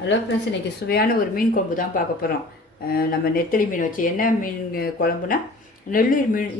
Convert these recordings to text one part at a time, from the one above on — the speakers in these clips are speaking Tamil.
ஹலோ ஃப்ரெண்ட்ஸ், இன்றைக்கி சுவையான ஒரு மீன் குழம்பு தான் பார்க்க போகிறோம். நம்ம நெத்திலி மீன் வச்சு என்ன மீன் குழம்புனா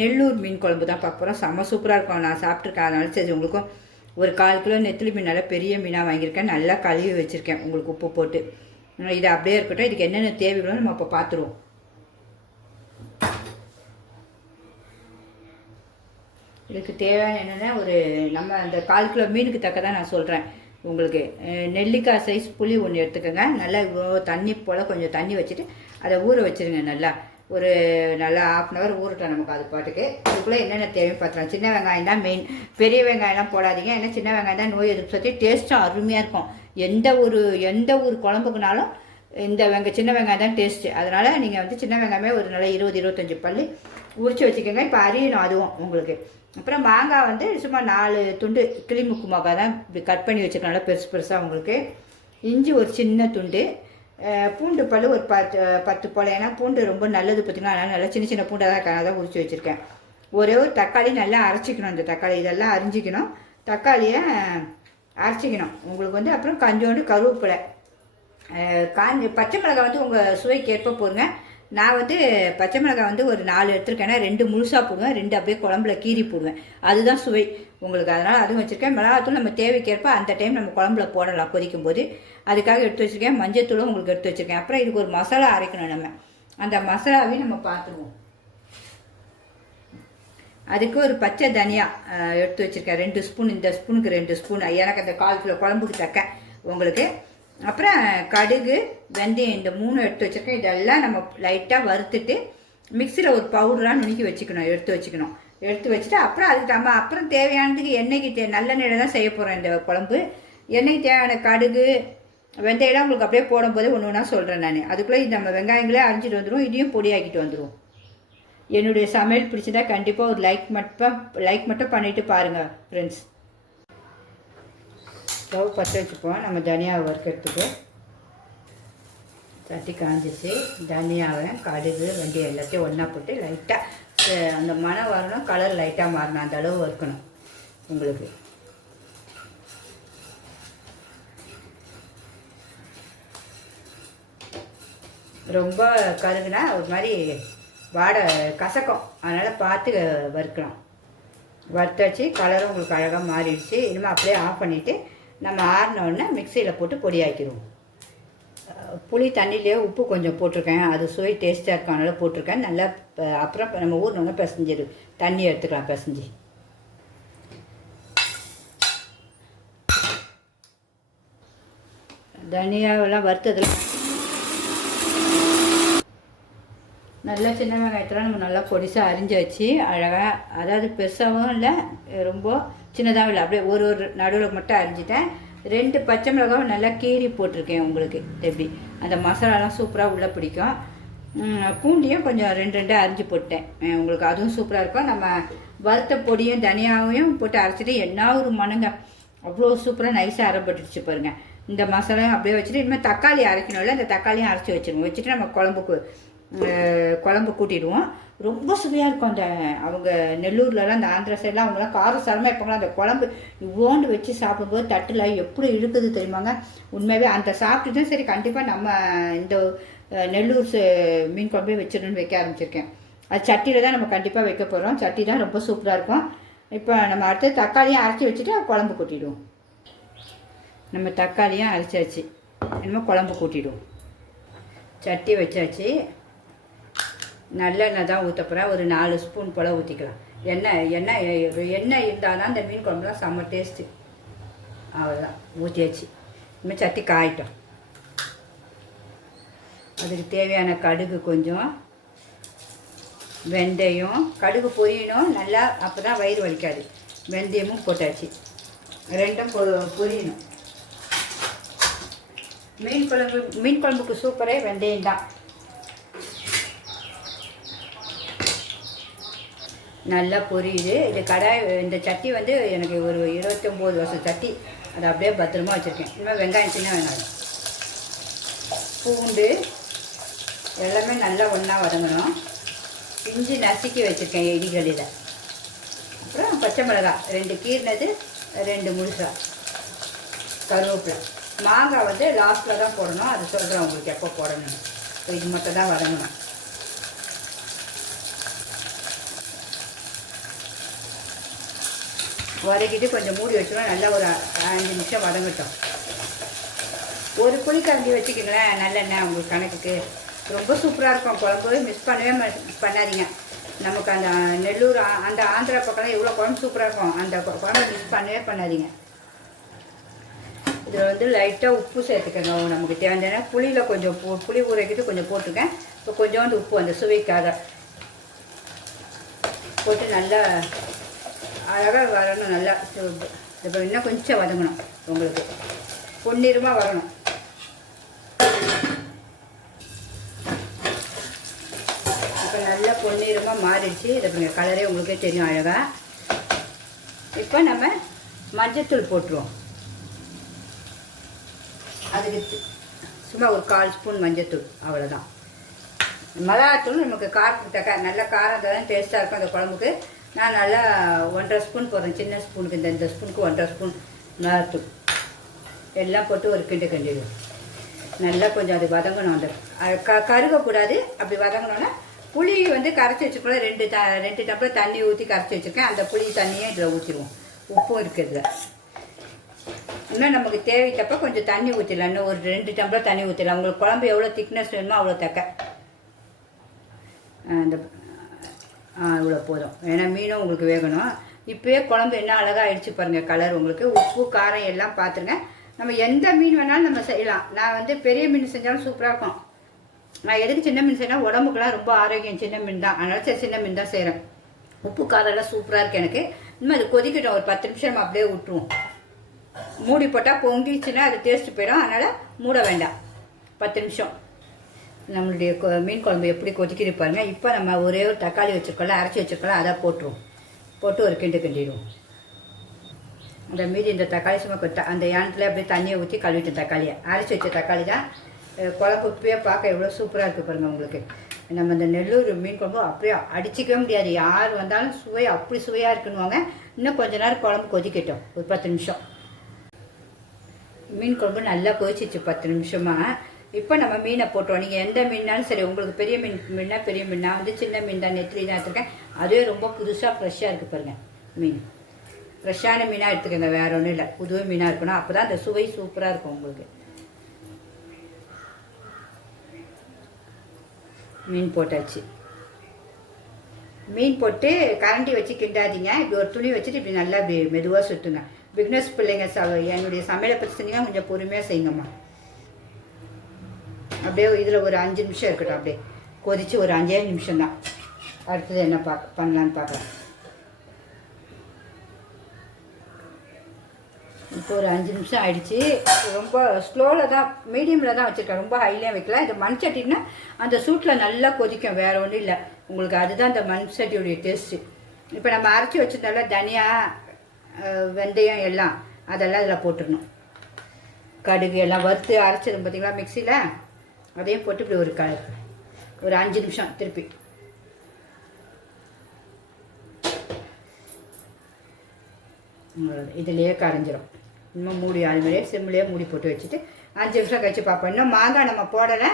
நெல்லூர் மீன் குழம்பு தான் பார்க்க போகிறோம். செம்ம சூப்பராக இருக்கும். நான் சாப்பிட்ருக்கேன். அதனால சரி உங்களுக்கும் ஒரு 1/4 கிலோ நெத்திலி மீன் நல்லா பெரிய மீனாக வாங்கியிருக்கேன். நல்லா கழுவி வச்சுருக்கேன் உங்களுக்கு உப்பு போட்டு. இது அப்படியே இருக்கட்டும். இதுக்கு என்னென்ன தேவைகளோ நம்ம அப்போ பார்த்துருவோம். இதுக்கு தேவையான என்னென்னா நம்ம அந்த 1/4 கிலோ மீனுக்கு தக்க தான் நான் சொல்கிறேன் உங்களுக்கு. நெல்லிக்காய் சைஸ் புளி ஒன்று எடுத்துக்கோங்க. நல்லா தண்ணி போல் கொஞ்சம் தண்ணி வச்சுட்டு அதை ஊற வச்சுருங்க. நல்லா 1/2 hour ஊறட்டும் நமக்கு அது பாட்டுக்கு. அதுக்குள்ளே என்னென்ன தேவைன்னு பார்த்துக்கலாம். சின்ன வெங்காயம் தான் மெயின். பெரிய வெங்காயம்லாம் போடாதீங்க. ஏன்னா சின்ன வெங்காயம் தான் நோய் எதிர்ப்பு சக்தி. டேஸ்ட்டும் அருமையாக இருக்கும். எந்த ஒரு குழம்புக்குனாலும் இந்த சின்ன வெங்காயம் தான் டேஸ்ட்டு. அதனால் நீங்கள் சின்ன வெங்காயமே ஒரு நல்லா 20-25 பல்லு உரித்து வச்சுக்கோங்க. இப்போ அரியணும் அதுவும் உங்களுக்கு. அப்புறம் மாங்காய் சும்மா 4 துண்டு கிளிமுக்கு மாங்காய் தான் இப்படி கட் பண்ணி வச்சுருக்கேன். நல்லா பெருசாக உங்களுக்கு. இஞ்சி ஒரு சின்ன துண்டு, பூண்டு பல் ஒரு 10 போல். ஏன்னா பூண்டு ரொம்ப நல்லது பார்த்திங்கன்னா. அதனால் நல்லா சின்ன பூண்டாக தான் அதை உரித்து வச்சுருக்கேன். ஒரே ஒரு தக்காளி நல்லா அரைச்சிக்கணும். அந்த தக்காளி இதெல்லாம் அரிஞ்சிக்கணும். தக்காளியை அரைச்சிக்கணும் உங்களுக்கு. அப்புறம் கொஞ்சோண்டு கருவேப்பிலை, பச்சை மிளகாய் உங்கள் சுவைக்கு ஏற்ப போடுங்க. நான் பச்சை மிளகாய் ஒரு 4 எடுத்துருக்கேன்னா 2 முழுசாக போடுவேன், 2 அப்படியே குழம்புல கீறி போடுவேன். அதுதான் சுவை உங்களுக்கு. அதனால் அதுவும் வச்சுருக்கேன். மிளகாத்தூள் நம்ம தேவைக்கேற்ப அந்த டைம் நம்ம குழம்புல போடலாம் கொதிக்கும் போது. அதுக்காக எடுத்து வச்சுருக்கேன். மஞ்சத்தூளும் உங்களுக்கு எடுத்து வச்சுருக்கேன். அப்புறம் இதுக்கு ஒரு மசாலா அரைக்கணும். நம்ம அந்த மசாலாவையும் நம்ம பார்த்துருவோம். அதுக்கு ஒரு பச்சை தனியா எடுத்து வச்சுருக்கேன். 2 ஸ்பூன். இந்த ஸ்பூனுக்கு 2 ஸ்பூன். எனக்கு அந்த 1/4 கிலோ குழம்புக்கு தக்க உங்களுக்கு. அப்புறம் கடுகு, வெந்தயம் இந்த 3 எடுத்து வச்சுருக்கேன். இதெல்லாம் நம்ம லைட்டாக வறுத்துட்டு மிக்சியில் ஒரு பவுடராக நுணுக்கி எடுத்து வச்சுட்டு அப்புறம் அதுக்கு நம்ம அப்புறம் தேவையானதுக்கு எண்ணெய்க்கு நல்லெண்ணெயில் தான் செய்ய போகிறோம் இந்த குழம்பு. எண்ணெய்க்கு தேவையான கடுகு, வெந்தயம்லாம் உங்களுக்கு அப்படியே போடும்போது ஒன்று ஒன்றா சொல்கிறேன் நான். அதுக்குள்ளே நம்ம வெங்காயங்களே அரிஞ்சிட்டு வந்துடும். இதையும் பொடியாக்கிட்டு வந்துடும். என்னுடைய சமையல் பிடிச்சதா கண்டிப்பாக ஒரு லைக் மட்டும் பண்ணிவிட்டு பாருங்கள் ஃப்ரெண்ட்ஸ். ஸ்டவ் பற்ற வச்சுப்போம். நம்ம தனியாவை வறுக்கிறதுக்கு சட்டி காஞ்சிச்சு. தனியாவை, கடுகு, வெந்தயம் எல்லாத்தையும் ஒன்றா போட்டு லைட்டாக அந்த மணம் வரணும். கலர் லைட்டாக மாறணும். அந்த அளவு வறுக்கணும் உங்களுக்கு. ரொம்ப கருகுனா ஒரு மாதிரி வாடை கசக்கும். அதனால் பார்த்து வறுக்கலாம். வறுத்தாச்சு. கலரும் உங்களுக்கு அழகாக மாறிடுச்சு. இனிமேல் அப்படியே ஆஃப் பண்ணிவிட்டு நம்ம ஆறினோடனே மிக்சியில் போட்டு பொடியாக்கிடுவோம். புளி தண்ணியிலே உப்பு கொஞ்சம் போட்டிருக்கேன். அது சுவை டேஸ்ட்டாக இருக்கும். அதனால் போட்டிருக்கேன். நல்லா அப்புறம் நம்ம ஊறினோடனே பிசைஞ்சிடு. தண்ணி எடுத்துக்கலாம் பிசைஞ்சி. தனியாவெல்லாம் வறுத்ததில் நல்லா சின்ன வெங்காயத்தெல்லாம் நம்ம நல்லா பொடிசாக அரிஞ்சு வச்சு அழகாக, அதாவது பெருசாகவும் இல்லை ரொம்ப சின்னதாகவும் இல்லை, அப்படியே ஒரு நடுவில் மட்டும் அரிஞ்சிட்டேன். 2 பச்சை மிளகாவும் நல்லா கீறி போட்டிருக்கேன் உங்களுக்கு. எப்படி அந்த மசாலாலாம் சூப்பராக உள்ளே பிடிக்கும். பூண்டியும் கொஞ்சம் 2 அரிஞ்சு போட்டேன் உங்களுக்கு. அதுவும் சூப்பராக இருக்கும். நம்ம வறுத்த பொடியும் தனியாவையும் போட்டு அரைச்சிட்டு என்ன ஒரு மணங்க அவ்வளோ சூப்பராக நைஸாக அரைப்பட்டுடுச்சு பாருங்கள். இந்த மசாலாவும் அப்படியே வச்சுட்டு இனிமேல் தக்காளி அரைக்கணும்ல, அந்த தக்காளியும் அரைச்சி வச்சுட்டு நம்ம குழம்பு கூட்டிடுவோம். ரொம்ப சுவையாக இருக்கும். அவங்க நெல்லூர்லலாம் அந்த ஆந்திரா சைடெலாம் அவங்களாம் காரசாரமாக இருப்பாங்களா. அந்த குழம்பு இவ்வளோண்டு வச்சு சாப்பிடும்போது தட்டில் எப்படி இழுக்குது தெரியுமாங்க. உண்மையாகவே அந்த சாப்பிட்டுட்டு சரி கண்டிப்பாக நம்ம இந்த நெல்லூர் மீன் குழம்பே வச்சிடணும்னு வைக்க ஆரம்பிச்சிருக்கேன். அது சட்டியில் தான் நம்ம கண்டிப்பாக வைக்க போகிறோம். சட்டி தான் ரொம்ப சூப்பராக இருக்கும். இப்போ நம்ம அடுத்து தக்காளியும் அரைச்சி வச்சுட்டு குழம்பு கூட்டிடுவோம். நம்ம தக்காளியும் அரைச்சாச்சு. இனிமேல் குழம்பு கூட்டிடுவோம். சட்டி வச்சாச்சு. நல்லெண்ணெய் தான் ஊற்ற போகிறேன். ஒரு 4 ஸ்பூன் போல் ஊற்றிக்கலாம். எண்ணெய் இருந்தால் தான் இந்த மீன் குழம்புலாம் செம்ம டேஸ்ட்டு. அவ்வளோதான், ஊற்றியாச்சு. இனிமேல் சட்டி காயிட்டோம். அதுக்கு தேவையான கடுகு கொஞ்சம், வெந்தயம், கடுகு பொரியணும் நல்லா, அப்போ தான் வயிறு வலிக்காது. வெந்தயமும் போட்டாச்சு. 2ம் பொரியணும். மீன் குழம்புக்கு சூப்பரே வெந்தயம் தான். நல்லா பொரியுது. இந்த சட்டி எனக்கு ஒரு 29 வருஷம் சட்டி. அதை அப்படியே பத்திரமா வச்சுருக்கேன். இனிமேல் வெங்காயம், சின்ன வெங்காயம், பூண்டு எல்லாமே நல்லா ஒன்றா வதங்கணும். இஞ்சி நசுக்கி வச்சுருக்கேன் இடிகளில். அப்புறம் பச்சை மிளகாய் 2 கீறினது, 2 முழுசா, கருவேப்பிலை. மாங்காய் வந்து லாஸ்ட்டில் தான் போடணும். அது சொல்கிறேன் உங்களுக்கு எப்போ போடணும். இது மட்டும் தான் வதங்கணும். வதக்கிட்டு கொஞ்சம் மூடி வச்சுருவோம். நல்லா ஒரு 5 நிமிஷம் வதங்கட்டும். ஒரு புளிக்கரண்டி வச்சுக்கிங்களேன் நல்லெண்ணெய் உங்களுக்கு கணக்குக்கு. ரொம்ப சூப்பராக இருக்கும் குழம்பு. மிஸ் பண்ணாதீங்க. நமக்கு அந்த நெல்லூர் அந்த ஆந்திரா பக்கம்லாம் எவ்வளோ குழம்பு சூப்பராக இருக்கும். அந்த குழம்பு மிஸ் பண்ணாதீங்க. இதில் வந்து லைட்டாக உப்பு சேர்த்துக்கங்க. நமக்கு தேவையான புளியில் கொஞ்சம் புளி ஊறைக்கிட்டு கொஞ்சம் போட்டுருக்கேன். இப்போ கொஞ்சோண்டு உப்பு அந்த சுவைக்காக போட்டு நல்லா அழகாக வரணும். நல்லா இப்போ இன்னும் கொஞ்சம் வதங்கணும். உங்களுக்கு பொன்னிறமாக வரணும். இப்போ நல்லா பொன்னிறமாக மாறிடுச்சு. இதை கலரே உங்களுக்கே தெரியும் அழகாக. இப்போ நம்ம மஞ்சத்தூள் போட்டுருவோம். அதுக்கு சும்மா ஒரு 1/4 ஸ்பூன் மஞ்சத்தூள், அவ்வளோதான். மிளகாத்தூள் நமக்கு காரத்துக்கு நல்லா காரம் தான் டேஸ்ட்டாக இருக்கும் அந்த குழம்புக்கு. நான் நல்லா 1.5 ஸ்பூன் போடுறேன். சின்ன ஸ்பூனுக்கு இந்த ஸ்பூனுக்கு 1.5 ஸ்பூன் மிளகாத்தூள் எல்லாம் போட்டு ஒரு கிண்டிடுவோம். நல்லா கொஞ்சம் அது வதங்கணும். அந்த கருகக்கூடாது. அப்படி வதங்கணுன்னா புளி வந்து கரைச்சி வச்சுக்கோங்க. 2 டம்ளர் தண்ணி ஊற்றி கரைச்சி வச்சுருக்கேன். அந்த புளி தண்ணியே இதில் ஊற்றிடுவோம். உப்பும் இருக்கிறதுல. இன்னும் நமக்கு தேவைக்கப்போ கொஞ்சம் தண்ணி ஊற்றிடலாம். இன்னும் ஒரு 2 டம்ளர் தண்ணி ஊற்றிடலாம். உங்களுக்கு குழம்பு எவ்வளோ திக்னஸ் வேணுமோ அவ்வளோ அந்த இவ்வளோ போதும். ஏன்னா மீனும் உங்களுக்கு வேகணும். இப்போயே குழம்பு என்ன அழகாக ஆயிடுச்சு பாருங்கள் கலர். உங்களுக்கு உப்பு காரம் எல்லாம் பார்த்துருங்க. நம்ம எந்த மீன் வேணாலும் நம்ம செய்யலாம். நான் வந்து பெரிய மீன் செஞ்சாலும் சூப்பராக இருக்கும். நான் எதுக்கு சின்ன மீன் செய்யணும், உடம்புக்குலாம் ரொம்ப ஆரோக்கியம் சின்ன மீன் தான். அதனால சரி சின்ன மீன் தான் செய்கிறேன். உப்பு காரம் எல்லாம் சூப்பராக இருக்குது எனக்கு. இன்னும் அது கொதிக்கட்டும். ஒரு 10 நிமிஷம் நம்ம அப்படியே விட்டுருவோம். மூடி போட்டால் பொங்கிச்சுன்னா அது டேஸ்ட்டு போயிடும். அதனால் மூட வேண்டாம். 10 நிமிஷம் நம்மளுடைய மீன் குழம்பு எப்படி கொதிக்கிட்டு பாருங்கள். இப்போ நம்ம ஒரே ஒரு தக்காளி வச்சுருக்கோம்ல, அரைச்சி வச்சுருக்கோம்ல, அதை போட்டுருவோம். போட்டு ஒரு கிண்டிடுவோம். அந்த மீதி இந்த தக்காளி சும்மா அந்த யானத்தில் அப்படியே தண்ணியை ஊற்றி கழுவிட்டு தக்காளியை அரைச்சி வச்ச தக்காளி தான். குழம்பு இப்பயே பார்க்க எவ்வளோ சூப்பராக இருக்குது பாருங்கள் உங்களுக்கு. நம்ம இந்த நெல்லூர் மீன் குழம்பு அப்படியே அடிச்சிக்கவே முடியாது. யார் வந்தாலும் சுவை அப்படி சுவையாக இருக்குன்னுவாங்க. இன்னும் கொஞ்ச நேரம் குழம்பு கொதிக்கட்டும். ஒரு 10 நிமிஷம். மீன் குழம்பு நல்லா கொதிச்சிச்சு 10 நிமிஷமாக. இப்போ நம்ம மீனை போட்டோம். நீங்கள் எந்த மீன்னாலும் சரி, உங்களுக்கு பெரிய மீன்னா பெரிய மீன். நான் வந்து சின்ன மீன் தான், நெத்திலி தான் எடுத்துருக்கேன். அதுவே ரொம்ப புதுசாக ஃப்ரெஷ்ஷாக இருக்குது பாருங்கள். மீன் ஃப்ரெஷ்ஷான மீனாக எடுத்துக்கங்க. வேறு ஒன்றும் இல்லை, புது மீனாக இருக்கணும். அப்போ தான் அந்த சுவை சூப்பராக இருக்கும் உங்களுக்கு. மீன் போட்டாச்சு. மீன் போட்டு கரண்டி வச்சு கிண்டாதீங்க. இப்படி ஒரு துணி வச்சுட்டு இப்படி நல்லா இப்படி மெதுவாக சுற்றுங்க. பிக்னஸ் பிள்ளைங்க என்னுடைய சமையலை பற்றி செஞ்சீங்கன்னா கொஞ்சம் பொறுமையாக செய்யுங்கம்மா. அப்படியே இதில் ஒரு 5 நிமிஷம் இருக்கட்டும். அப்படியே கொதித்து ஒரு 5 நிமிஷம் தான். அடுத்தது என்ன பண்ணலான்னு பார்க்கலாம். இப்போ ஒரு 5 நிமிஷம் ஆயிடுச்சு. ரொம்ப ஸ்லோவில் தான், மீடியமில் தான் வச்சுருக்கேன். ரொம்ப ஹைலேயும் வைக்கலாம். இது மண் சட்டின்னா அந்த சூட்டில் நல்லா கொதிக்கும். வேறு ஒன்றும் இல்லை உங்களுக்கு. அதுதான் அந்த மண் சட்டியுடைய டேஸ்ட்டு. இப்போ நம்ம அரைச்சி வச்சுருந்தால தனியா வெந்தயம் எல்லாம் அதெல்லாம் இதில் போட்டுடணும். கடுகு எல்லாம் வறுத்து அரைச்சது பார்த்திங்களா மிக்சியில், அதையும் போட்டு இப்படி ஒரு 5 நிமிஷம் திருப்பி இதுலேயே கரைஞ்சிரும். இன்னும் மூடி அதுமாதிரியே சிம்லேயே மூடி போட்டு வச்சுட்டு 5 நிமிஷம் கழிச்சு பார்ப்போம். இன்னும் மாங்காய் நம்ம போடலை.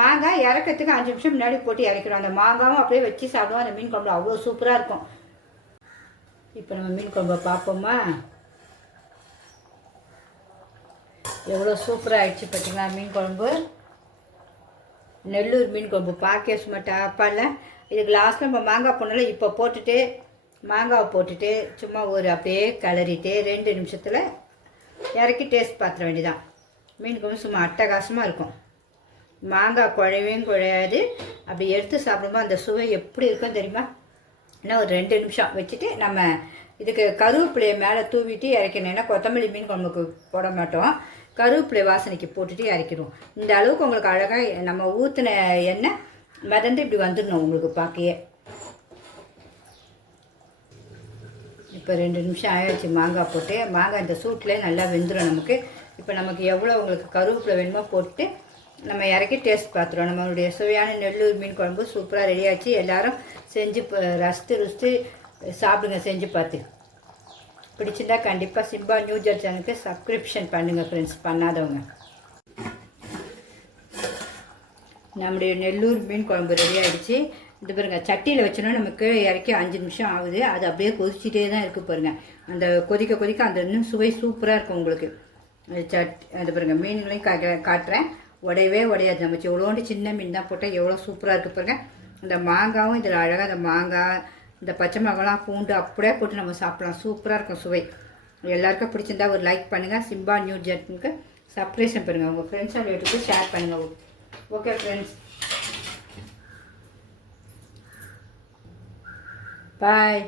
மாங்காய் இறக்கிறதுக்கு 5 நிமிஷம் முன்னாடி போட்டு இறக்கிறோம். அந்த மாங்காவும் அப்படியே வச்சு சாப்பிடுவோம். அந்த மீன் குழம்பு அவ்வளோ சூப்பராக இருக்கும். இப்போ நம்ம மீன் குழம்பை பார்ப்போமா. எவ்வளோ சூப்பராக ஆயிடுச்சு பார்த்தீங்களா மீன் குழம்பு. நெல்லூர் மீன் குழம்பு பார்க்க சும்மா டாப்பால். இதுக்கு லாஸ்ட்டில் நம்ம மாங்காய் போனால இப்போ போட்டுட்டு மாங்காவை போட்டுட்டு சும்மா ஒரு அப்படியே கிளறிட்டு 2 நிமிஷத்தில் இறக்கி டேஸ்ட் பார்த்துட வேண்டியதான். மீன் குழம்பு சும்மா அட்டகாசமாக இருக்கும். மாங்காய் குழையும் குழையாது. அப்படி எடுத்து சாப்பிடும்போது அந்த சுவை எப்படி இருக்கும் தெரியுமா. இன்னும் ஒரு 2 நிமிஷம் வச்சுட்டு நம்ம இதுக்கு கருவேப்பிலையை மேலே தூவிட்டு இறக்கணும். ஏன்னா கொத்தமல்லி மீன் குழம்புக்கு போட மாட்டோம். கருவேப்பிலை வாசனைக்கு போட்டுட்டு இறக்கிடுவோம். இந்த அளவுக்கு உங்களுக்கு அழகாக நம்ம ஊற்றின எண்ணெய் மிதந்து இப்படி வந்துடணும் உங்களுக்கு பார்க்கையே. இப்போ 2 நிமிஷம் ஆயிடுச்சு மாங்காய் போட்டு. மாங்காய் இந்த சூட்டிலே நல்லா வெந்துடும் நமக்கு. இப்போ நமக்கு எவ்வளோ உங்களுக்கு கருவேப்பிலை வேணுமோ போட்டு நம்ம இறக்கி டேஸ்ட் பார்த்துருவோம். நம்மளுடைய சுவையான நெல்லூர் மீன் குழம்பு சூப்பராக ரெடியாச்சு. எல்லோரும் செஞ்சு ரசித்து சாப்பிடுங்க. செஞ்சு பார்த்து பிடிச்சிருந்தா கண்டிப்பாக சிம்பா நியூ ஜெட் சேனலுக்கு சப்ஸ்கிரிப்ஷன் பண்ணுங்கள் ஃப்ரெண்ட்ஸ், பண்ணாதவங்க. நம்முடைய நெல்லூர் மீன் குழம்பு ரெடி ஆகிடுச்சு. இது பாருங்கள், சட்டியில் வச்சோன்னா நமக்கு இறக்கி 5 நிமிஷம் ஆகுது. அது அப்படியே கொதிச்சிட்டே தான் இருக்குது பாருங்கள். அந்த கொதிக்க கொதிக்க அந்த இன்னும் சுவை சூப்பராக இருக்கும் உங்களுக்கு. அது பாருங்கள், மீன்களையும் காட்டுறேன். உடையவே உடையாது. நம்ம எவ்வளோண்டு சின்ன மீன் தான் போட்டால் எவ்வளோ சூப்பராக இருக்குது பாருங்கள். இந்த மாங்காவும் இதில் அழகாக அந்த மாங்காய், இந்த பச்சை மிளகாலாம், பூண்டு அப்படியே போட்டு நம்ம சாப்பிடலாம். சூப்பராக இருக்கும் சுவை. எல்லாருக்கும் பிடிச்சிருந்தா ஒரு லைக் பண்ணுங்கள். சிம்பா நியூ ஜெட்டுக்கு சப்ஸ்கிரிப்ஷன் பண்ணுங்கள். உங்கள் ஃப்ரெண்ட்ஸ் அண்ட் ரிலேட்டிவ்க்கு ஷேர் பண்ணுங்கள். ஓகே ஃப்ரெண்ட்ஸ், பாய்.